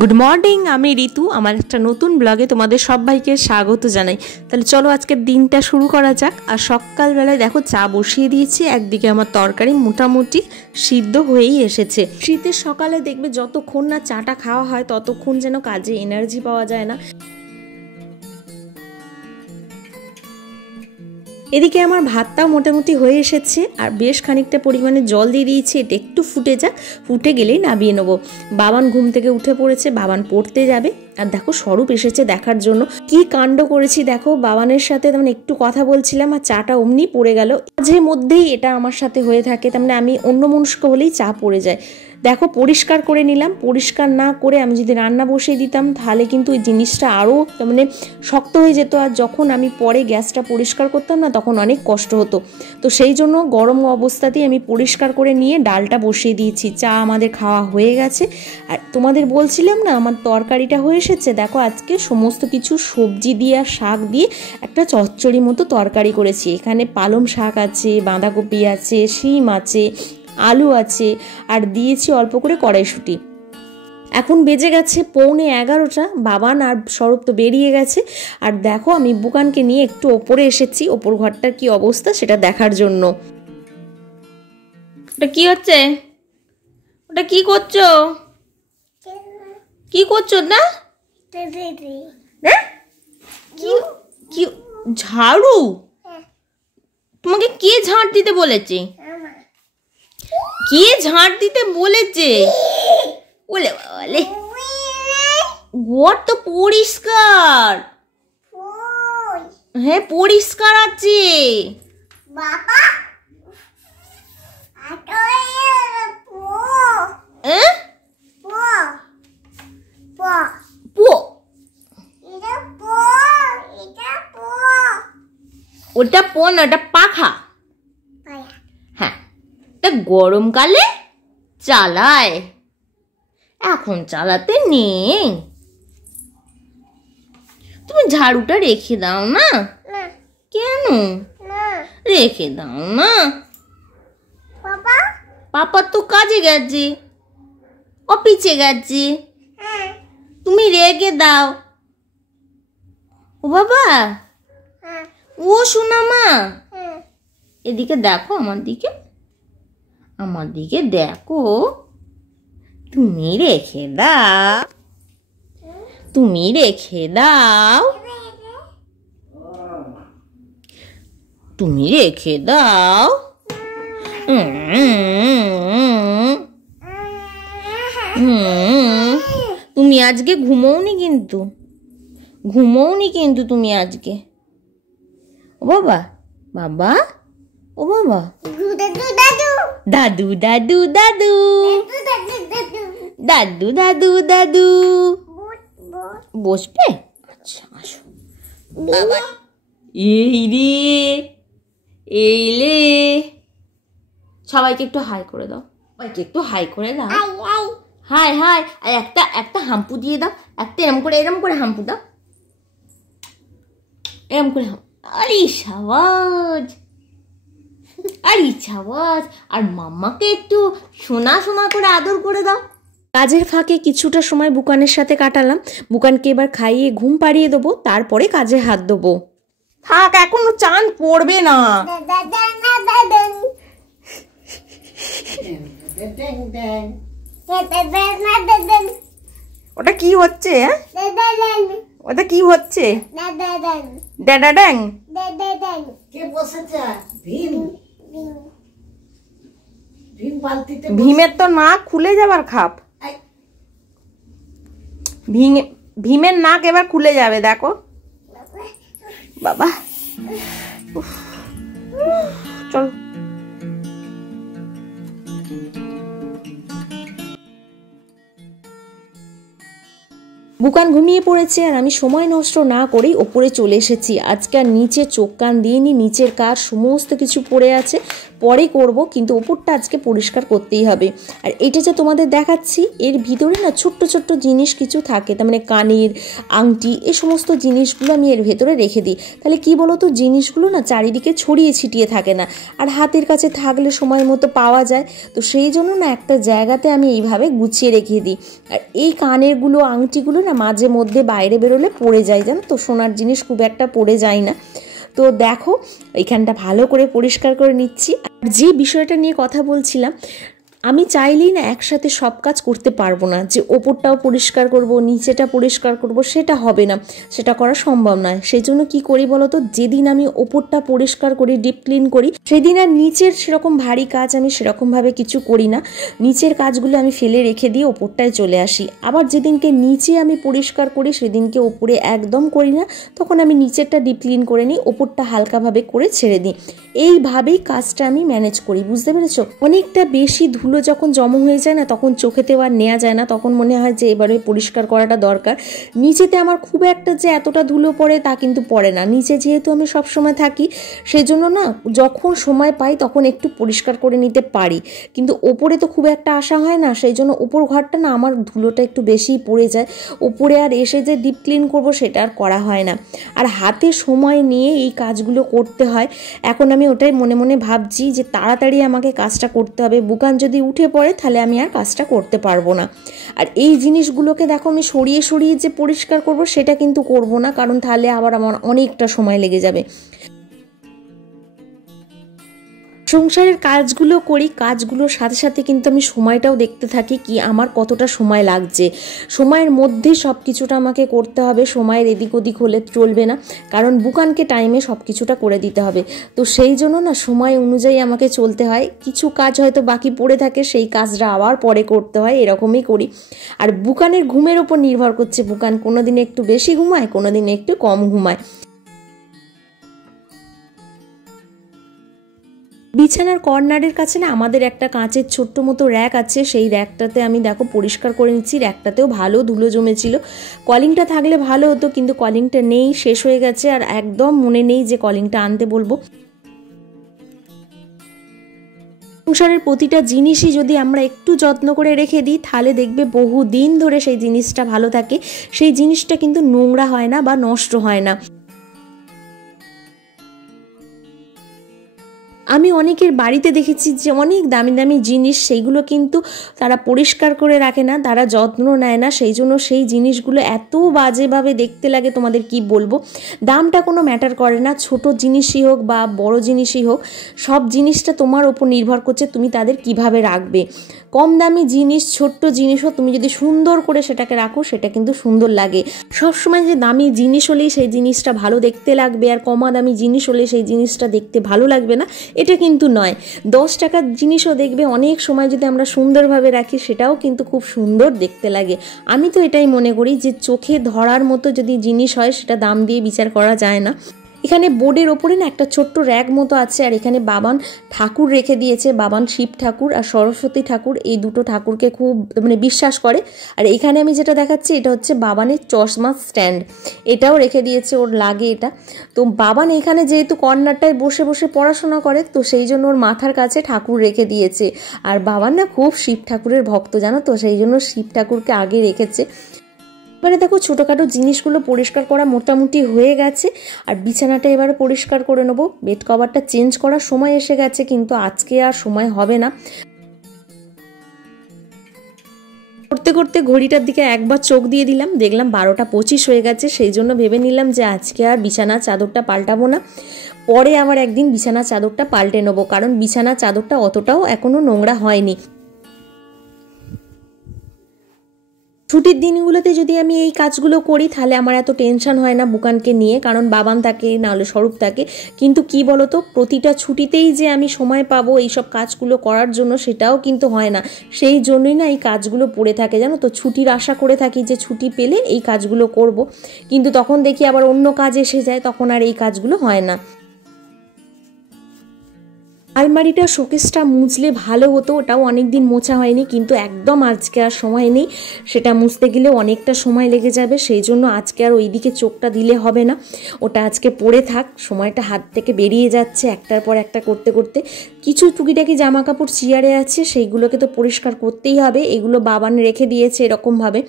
Good morning, আমি ঋতু। আমার একটা নতুন ব্লগে তোমাদের সবাইকে স্বাগত জানাই। তাহলে চলো আজকের দিনটা শুরু করা যাক। আর সকালবেলায় দেখো চা বসিয়ে দিয়েছি, একদিকে আমার তরকারি মোটামুটি সিদ্ধ হয়েই এসেছে। শীতের সকালে দেখবে যতক্ষণ না চাটা খাওয়া হয় ততক্ষণ যেন কাজে এনার্জি পাওয়া যায় না। এদিকে আমার ভাতটাও মোটামুটি হয়ে এসেছে আর বেশ খানিকটা পরিমাণে জল দিয়ে দিয়েছি। এটা একটু ফুটে যাক, ফুটে গেলেই নামিয়ে নেবো। বাবান ঘুম থেকে উঠে পড়েছে, বাবান পড়তে যাবে। আর দেখো স্বরূপ এসেছে দেখার জন্য। কি কাণ্ড করেছি দেখো, বাবানের সাথে তেমন একটু কথা বলছিলাম আর চাটা অমনি পড়ে গেল। মাঝে মধ্যেই এটা আমার সাথে হয়ে থাকে, তার মানে আমি অন্যমনস্ক হলেই চা পড়ে যায়। দেখো পরিষ্কার করে নিলাম। পরিষ্কার না করে আমি যদি রান্না বসিয়ে দিতাম তাহলে কিন্তু এই জিনিসটা আরও মানে শক্ত হয়ে যেত। আর যখন আমি পরে গ্যাসটা পরিষ্কার করতাম না তখন অনেক কষ্ট হতো। তো সেই জন্য গরম অবস্থাতেই আমি পরিষ্কার করে নিয়ে ডালটা বসিয়ে দিয়েছি। চা আমাদের খাওয়া হয়ে গেছে। আর তোমাদের বলছিলাম না আমার তরকারিটা হয়ে এসেছে। দেখো আজকে সমস্ত কিছু সবজি দিয়ে আর শাক দিয়ে একটা চচ্চড়ি মতো তরকারি করেছি। এখানে পালং শাক আছে, বাঁধাকপি আছে, শিম আছে, আলু আছে আর দিয়েছি অল্প করে কড়াইশুঁটি। এখন বেজে গেছে 11:15। বাবান আর স্বরূপ তো বেরিয়ে গেছে। আর দেখো আমি বুকানকে নিয়ে একটু ওপরে এসেছি, ওপর ঘরটার কি অবস্থা সেটা দেখার জন্য। ওটা কি হচ্ছে? ওটা কি করছো? কি করছো না? কি ঝাড়ু? তোমাকে কে ঝাড় দিতে বলেছে? কে ঝাড় দিতে বলেছে? ওলে বাবালে, ঘর তো পরিষ্কার। হ্যাঁ পরিষ্কার আছে বাবা। ওটা পো না, ওটা পাখা। হ্যাঁ তা গরমকালে চালায়, এখন চালাতে নেই। তুমি ঝাড়ুটা রেখে দাও না। কেন রেখে দাও না? পাপা তো কাজে গেছে, অফিসে গেছে, তুমি রেখে দাও। ও বাবা, ও শোনা মা, এদিকে দেখো, আমার দিকে দেখো। তুমি রেখে দাও, তুমি রেখে দাও, তুমি রেখে দাও। তুমি আজকে ঘুমোওনি কিন্তু, তুমি আজকে। ও বাবা, বাবা, ও বাবা, দাদু দাদু দাদু দাদু দাদু দাদু বসবে। আচ্ছা আসো বাবা। এই রে, সবাইকে একটু হাই করে দাও, হাই হাই। আর একটা হাম্পু দিয়ে দাও, একটা এরম করে হাম্পু দাও, এরম করে। আরে সাবাস, আর মাম্মাকে একটু সোনা করে আদর করে দাও। কাজের ফাঁকে কিছুটা সময় বুকানের সাথে কাটালাম। বুকানকে এবার খাইয়ে ঘুম পাড়িয়ে দেবো, তারপরে কাজে হাত দেবো। থাক, এখনো চাঁদ পড়বে না। ওটা কি হচ্ছে? ওটা কি হচ্ছে? ড্যাডা ড্যাং। ভীমের তো নাক খুলে যাবার খাপ। ভীমের নাক এবার খুলে যাবে, দেখো বাবা। চল বুকান ঘুমিয়ে পড়েছে আর আমি সময় নষ্ট না করেই ওপরে চলে এসেছি। আজকে আর নিচে চোখ কান দিইনি, নিচের কাজ সমস্ত কিছু পড়ে আছে। পরে করব, কিন্তু ওপরটা আজকে পরিষ্কার করতেই হবে। আর এটা যে তোমাদের দেখাচ্ছি, এর ভিতরে না ছোট্ট ছোট্ট জিনিস কিছু থাকে, তার মানে কানের আংটি, এই সমস্ত জিনিসগুলো আমি এর ভেতরে রেখে দিই। তাহলে কি বলো তো, জিনিসগুলো না চারিদিকে ছড়িয়ে ছিটিয়ে থাকে না, আর হাতের কাছে থাকলে সময় মতো পাওয়া যায়। তো সেই জন্য না একটা জায়গাতে আমি এইভাবে গুছিয়ে রেখে দিই। আর এই কানেরগুলো আংটিগুলো না মাঝে মধ্যে বাইরে বেরোলে পড়ে যায়, জানো তো, সোনার জিনিস খুব একটা পড়ে যায় না। তো দেখো এখানটা ভালো করে পরিষ্কার করে নিচ্ছি। আর যে বিষয়টা নিয়ে কথা বলছিলাম, আমি চাইলেই না একসাথে সব কাজ করতে পারবো না, যে ওপরটাও পরিষ্কার করব, নিচেটা পরিষ্কার করব, সেটা হবে না, সেটা করা সম্ভব নয়। সেই জন্য কী করি বলো তো, যেদিন আমি ওপরটা পরিষ্কার করি, ডিপ ক্লিন করি, সেদিন আর নিচের সেরকম ভারী কাজ আমি সেরকমভাবে কিছু করি না। নিচের কাজগুলো আমি ফেলে রেখে দিয়ে ওপরটায় চলে আসি। আবার যেদিনকে নিচে আমি পরিষ্কার করি সেদিনকে ওপরে একদম করি না, তখন আমি নিচেরটা ডিপ ক্লিন করে নিই, ওপরটা হালকাভাবে করে ছেড়ে দিই। এইভাবেই কাজটা আমি ম্যানেজ করি, বুঝতে পেরেছো? অনেকটা বেশি ধুলো যখন জমা হয়ে যায় না, তখন চোখেতে আর নেওয়া যায় না, তখন মনে হয় যে এবারে পরিষ্কার করাটা দরকার। নিচেতে আমার খুব একটা যে এতটা ধুলো পড়ে তা কিন্তু পড়ে না, নিচে যেহেতু আমি সব সময় থাকি, সেজন্য না যখন সময় পাই তখন একটু পরিষ্কার করে নিতে পারি। কিন্তু ওপরে তো খুব একটা আসা হয় না, সেই জন্য ওপর ঘরটা না আমার ধুলোটা একটু বেশিই পড়ে যায়। ওপরে আর এসে যে ডিপ ক্লিন করবো সেটা আর করা হয় না। আর হাতে সময় নিয়ে এই কাজগুলো করতে হয়। এখন আমি ওটাই মনে মনে ভাবছি যে তাড়াতাড়ি আমাকে কাজটা করতে হবে, বুকান যদি উঠে পড়ে তাহলে আমি আর কাজটা করতে পারবো না। আর এই জিনিসগুলোকে দেখো আমি সরিয়ে সরিয়ে যে পরিষ্কার করব সেটা কিন্তু করব না, কারণ তাহলে আবার আমার অনেকটা সময় লেগে যাবে। সংসারের কাজগুলো করি, কাজগুলোর সাথে সাথে কিন্তু আমি সময়টাও দেখতে থাকি কি আমার কতটা সময় লাগছে। সময়ের মধ্যে সব কিছুটা আমাকে করতে হবে, সময়ের এদিক ওদিক হলে চলবে না, কারণ বুকানকে টাইমে সব কিছুটা করে দিতে হবে। তো সেই জন্য না সময় অনুযায়ী আমাকে চলতে হয়। কিছু কাজ হয়তো বাকি পড়ে থাকে, সেই কাজটা আবার পরে করতে হয়, এরকমই করি। আর বুকানের ঘুমের ওপর নির্ভর করছে, বুকান কোনো দিনে একটু বেশি ঘুমায়, কোনো দিনে একটু কম ঘুমায়। বিছানার কর্নারের কাছে না আমাদের একটা কাঁচের ছোট্ট মতো র্যাক আছে, সেই র্যাকটাতে আমি দেখো পরিষ্কার করে নিচ্ছি। র্যাকটাতেও ভালো ধুলো জমেছিল, কলিংটা থাকলে ভালো হতো, কিন্তু কলিংটা নেই, শেষ হয়ে গেছে, আর একদম মনে নেই যে কলিংটা আনতে বলবো। সংসারের প্রতিটা জিনিসই যদি আমরা একটু যত্ন করে রেখে দিই তাহলে দেখবে বহু দিন ধরে সেই জিনিসটা ভালো থাকে, সেই জিনিসটা কিন্তু নোংরা হয় না বা নষ্ট হয় না। আমি অনেকের বাড়িতে দেখেছি যে অনেক দামি দামি জিনিস, সেইগুলো কিন্তু তারা পরিষ্কার করে রাখে না, তারা যত্ন নেয় না, সেই জন্য সেই জিনিসগুলো এত বাজেভাবে দেখতে লাগে, তোমাদের কি বলবো। দামটা কোনো ম্যাটার করে না, ছোট জিনিসই হোক বা বড় জিনিসই হোক, সব জিনিসটা তোমার ওপর নির্ভর করছে তুমি তাদের কিভাবে রাখবে। কম দামি জিনিস, ছোট্ট জিনিসও তুমি যদি সুন্দর করে সেটাকে রাখো, সেটা কিন্তু সুন্দর লাগে। সবসময় যে দামি জিনিস হলেই সেই জিনিসটা ভালো দেখতে লাগবে, আর কমা দামি জিনিস হলে সেই জিনিসটা দেখতে ভালো লাগবে না, এটা কিন্তু নয়। 10 টাকার জিনিসও দেখবে অনেক সময় যদি আমরা সুন্দরভাবে রাখি, সেটাও কিন্তু খুব সুন্দর দেখতে লাগে। আমি তো এটাই মনে করি যে চোখে ধরার মতো যদি জিনিস হয় সেটা দাম দিয়ে বিচার করা যায় না। এখানে বোর্ডের ওপরে না একটা ছোট্ট র্যাক মতো আছে, আর এখানে বাবান ঠাকুর রেখে দিয়েছে, বাবান শিব ঠাকুর আর সরস্বতী ঠাকুর, এই দুটো ঠাকুরকে খুব মানে বিশ্বাস করে। আর এখানে আমি যেটা দেখাচ্ছি এটা হচ্ছে বাবানের চশমা স্ট্যান্ড, এটাও রেখে দিয়েছে, ওর লাগে এটা। তো বাবান এখানে যেহেতু কর্নারটায় বসে বসে পড়াশোনা করে, তো সেই জন্য ওর মাথার কাছে ঠাকুর রেখে দিয়েছে। আর বাবান না খুব শিব ঠাকুরের ভক্ত, জানো তো, সেই জন্য শিব ঠাকুরকে আগে রেখেছে। এবারে দেখো ছোটোখাটো জিনিসগুলো পরিষ্কার করা মোটামুটি হয়ে গেছে, আর বিছানাটা এবারে পরিষ্কার করে নেবো। বেড কভারটা চেঞ্জ করার সময় এসে গেছে, কিন্তু আজকে আর সময় হবে না। করতে করতে ঘড়িটার দিকে একবার চোখ দিয়ে দিলাম, দেখলাম 12টা 25 হয়ে গেছে। সেই জন্য ভেবে নিলাম যে আজকে আর বিছানার চাদরটা পাল্টাবো না, পরে আবার একদিন বিছানার চাদরটা পাল্টে নেবো, কারণ বিছানার চাদরটা অতটাও এখনও নোংরা হয়নি। ছুটির দিনগুলোতে যদি আমি এই কাজগুলো করি তাহলে আমার এত টেনশন হয় না বুকানকে নিয়ে, কারণ বাবান থাকে, নাহলে স্বরূপ থাকে। কিন্তু কি বলতো, প্রতিটা ছুটিতেই যে আমি সময় পাবো এইসব কাজগুলো করার জন্য, সেটাও কিন্তু হয় না। সেই জন্যই না এই কাজগুলো পড়ে থাকে, জানো তো। ছুটির আশা করে থাকি যে ছুটি পেলে এই কাজগুলো করব, কিন্তু তখন দেখি আবার অন্য কাজ এসে যায়, তখন আর এই কাজগুলো হয় না। আলমারিটা শোকেসটা মুছলে ভালো হতো, ওটাও অনেকদিন মোছা হয়নি, কিন্তু একদম আজকে আর সময় নেই, সেটা মুছতে গেলেও অনেকটা সময় লেগে যাবে। সেই জন্য আজকে আর ওইদিকে চোখটা দিলে হবে না, ওটা আজকে পড়ে থাক। সময়টা হাত থেকে বেরিয়ে যাচ্ছে একটার পর একটা করতে করতে। কি কিছু টুকিটাকি জামা কাপড় চেয়ারে আছে, সেইগুলোকে তো পরিষ্কার করতেই হবে। এগুলো বাবান রেখে দিয়েছে এরকমভাবে,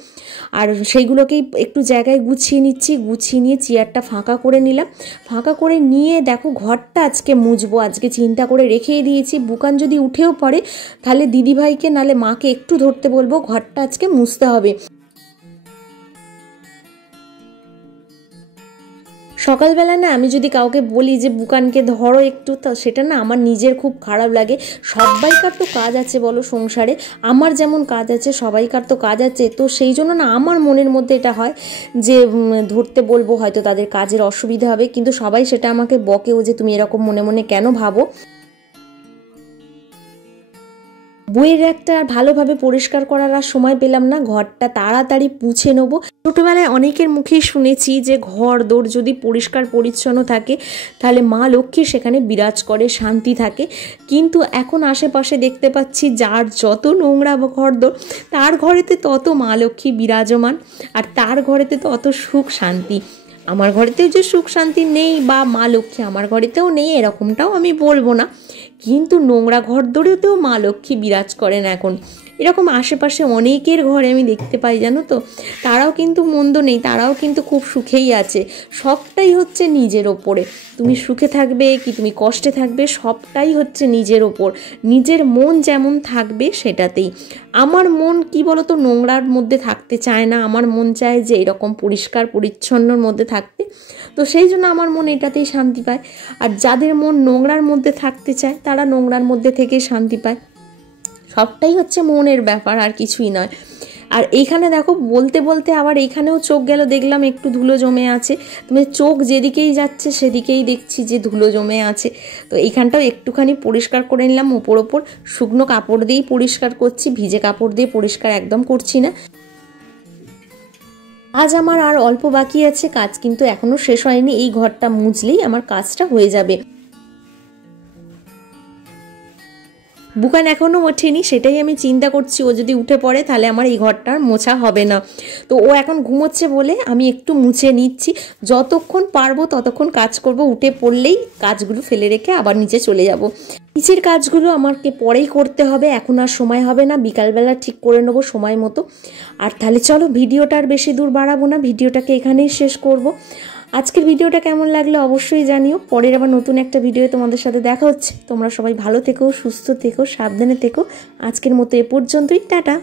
আর সেইগুলোকেই একটু জায়গায় গুছিয়ে নিচ্ছি। গুছিয়ে নিয়ে চেয়ারটা ফাঁকা করে নিলাম। ফাঁকা করে নিয়ে দেখো ঘরটা আজকে মুছবো, আজকে চিন্তা করে রেখেই দিয়েছি। বুকান যদি উঠেও পড়ে তাহলে দিদিভাইকে নালে মাকে একটু ধরতে বলবো, ঘরটা আজকে মুছতে হবে। সকালবেলা না আমি যদি কাউকে বলি যে বুকানকে ধরো একটু, তা সেটা না আমার নিজের খুব খারাপ লাগে। সবাইকার তো কাজ আছে বলো সংসারে, আমার যেমন কাজ আছে সবাইকার তো কাজ আছে। তো সেই জন্য না আমার মনের মধ্যে এটা হয় যে ধরতে বলবো, হয়তো তাদের কাজের অসুবিধা হবে, কিন্তু সবাই সেটা আমাকে বকেও যে তুমি এরকম মনে মনে কেন ভাবো। বইয়ের একটা ভালোভাবে পরিষ্কার করার আর সময় পেলাম না, ঘরটা তাড়াতাড়ি মুছে নেবো। ছোটোবেলায় অনেকের মুখেই শুনেছি যে ঘর দোর যদি পরিষ্কার পরিচ্ছন্ন থাকে তাহলে মা লক্ষ্মী সেখানে বিরাজ করে, শান্তি থাকে। কিন্তু এখন আশেপাশে দেখতে পাচ্ছি যার যত নোংরা ঘর দোর তার ঘরেতে তত মা লক্ষ্মী বিরাজমান, আর তার ঘরেতে তত সুখ শান্তি। আমার ঘরেতেও যে সুখ শান্তি নেই বা মা লক্ষ্মী আমার ঘরেতেও নেই এরকমটাও আমি বলবো না, কিন্তু নোংরা ঘর দোরেতেও মা লক্ষ্মী বিরাজ করেন এখন। এরকম আশেপাশে অনেকের ঘরে আমি দেখতে পাই, জানো তো, তারাও কিন্তু মন্দ নেই, তারাও কিন্তু খুব সুখেই আছে। সবটাই হচ্ছে নিজের ওপরে, তুমি সুখে থাকবে কি তুমি কষ্টে থাকবে সবটাই হচ্ছে নিজের ওপর। নিজের মন যেমন থাকবে সেটাতেই। আমার মন কি বলতো নোংরার মধ্যে থাকতে চায় না, আমার মন চায় যে এরকম পরিষ্কার পরিচ্ছন্নর মধ্যে থাকতে। তো সেই জন্য আমার মন এটাতেই শান্তি পায়। আর যাদের মন নোংরার মধ্যে থাকতে চায় তারা নোংরার মধ্যে থেকে শান্তি পায়। সবটাই হচ্ছে মনের ব্যাপার, আর কিছুই নয়। আর এইখানে দেখো বলতে বলতে আবার এইখানেও চোখ গেল, দেখলাম একটু ধুলো জমে আছে। তুমি চোখ যেদিকেই যাচ্ছে সেদিকেই দেখছি যে ধুলো জমে আছে। তো এইখানটাও একটুখানি পরিষ্কার করে নিলাম। ওপর ওপর শুকনো কাপড় দিয়েই পরিষ্কার করছি, ভিজে কাপড় দিয়ে পরিষ্কার একদম করছি না। আজ আমার আর অল্প বাকি আছে কাজ, কিন্তু এখনো শেষ হয়নি। এই ঘরটা মুছলেই আমার কাজটা হয়ে যাবে। বুকান এখনও ওঠেনি, সেটাই আমি চিন্তা করছি। ও যদি উঠে পড়ে তাহলে আমার এই ঘরটার মোছা হবে না। তো ও এখন ঘুমোচ্ছে বলে আমি একটু মুছে নিচ্ছি, যতক্ষণ পারবো ততক্ষণ কাজ করব। উঠে পড়লেই কাজগুলো ফেলে রেখে আবার নিচে চলে যাব। নিচের কাজগুলো আমাকে পরেই করতে হবে, এখন আর সময় হবে না। বিকালবেলা ঠিক করে নেবো সময় মতো। আর তাহলে চলো ভিডিওটা আর বেশি দূর বাড়াবো না, ভিডিওটাকে এখানেই শেষ করব। আজকের ভিডিওটা কেমন লাগলো অবশ্যই জানিও। পরের আবার নতুন একটা ভিডিও তোমাদের সাথে দেখা হচ্ছে। তোমরা সবাই ভালো থেকো, সুস্থ থেকো, সাবধানে থেকো। আজকের মতো এ পর্যন্তই, টাটা।